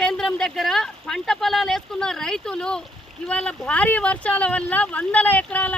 కేంద్రం దగ్గర పంట పొలాలు వేసుకున్న రైతులు ఇవాళ భారీ వర్షాల వల్ల వందల ఎకరాల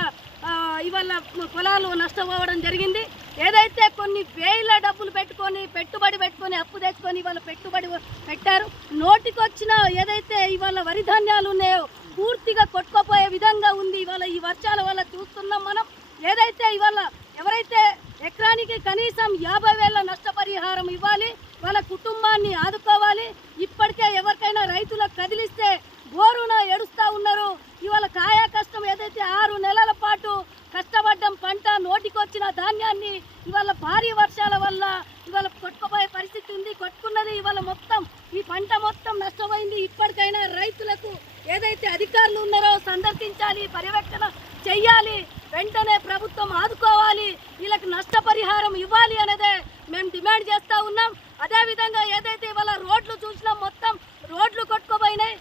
ఇవాళ పొలాలు నష్టపోవడం జరిగింది. ఏదైతే కొన్ని వేల డబ్బులు పెట్టుబడి పెట్టుకొని అప్పు తెచ్చుకొని ఇవాళ పెట్టుబడి పెట్టారు, నోటికొచ్చిన ఏదైతే ఇవాళ వరి ధాన్యాలు ఉన్నాయో పూర్తిగా కొట్టుకుపోయే విధంగా ఉంది. ఇవాళ ఈ వర్షాల వల్ల చూస్తున్నాం మనం. ఏదైతే ఇవాళ ఎవరైతే ఎకరానికి కనీసం 50,000 నష్టపరిహారం ఇవ్వాలి, వాళ్ళ కుటుంబాన్ని ఆదుకోవాలి. ఇప్పటికే ఎవరికైనా రైతులకు కదిలిస్తే బోరున ఏడుస్తూ ఉన్నారు. ఇవాళ కాయా కష్టం ఏదైతే 6 నెలల పాటు కష్టపడ్డం పంట నోటికొచ్చిన ధాన్యాన్ని ఇవాళ భారీ వర్షాల వల్ల ఇవాళ కొట్టుకుపోయే పరిస్థితి ఉంది. కొట్టుకున్నది ఇవాళ మొత్తం ఈ పంట మొత్తం నష్టపోయింది. ఇప్పటికైనా రైతులకు ఏదైతే అధికారులు ఉన్నారో సందర్శించాలి, పర్యవేక్షణ చెయ్యాలి, వెంటనే ప్రభుత్వం ఆదుకోవాలి, వీళ్ళకి నష్టపరిహారం ఇవ్వాలి అనేదే మేము డిమాండ్ చేస్తూ ఉన్నాం. అదేవిధంగా ఏదైతే ఇవాళ రోడ్లు చూసినాం, మొత్తం రోడ్లు కొట్టుకుపోయినాయి.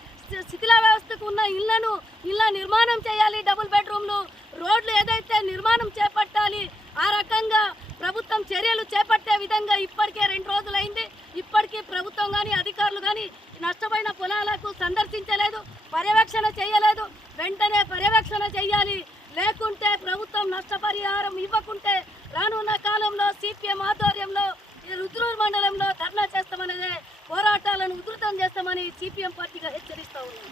శిథిల వ్యవస్థకు ఉన్న ఇళ్ళ నిర్మాణం చేయాలి, డబుల్ బెడ్రూమ్లు రోడ్లు ఏదైతే నిర్మాణం చేపట్టాలి. ఆ రకంగా ప్రభుత్వం చర్యలు చేపట్టే విధంగా ఇప్పటికే 2 రోజులైంది. ఇప్పటికీ ప్రభుత్వం కానీ అధికారులు కానీ నష్టపోయిన పొలాలకు సందర్శించలేదు, పర్యవేక్షణ చేయలేదు. వెంటనే పర్యవేక్షణ చేయాలి, లేకుంటే ప్రభుత్వం నష్టపరిహారం ఇవ్వకుంటే రానున్న కాలంలో సిపిఎం ఆధ్వర్యంలో రుద్రూరు మండలంలో ధర్నా చేస్తామనేదే పోరాటాలను ఉధృతం చేస్తామని సిపిఎం పార్టీగా హెచ్చరిస్తూ ఉన్నాం.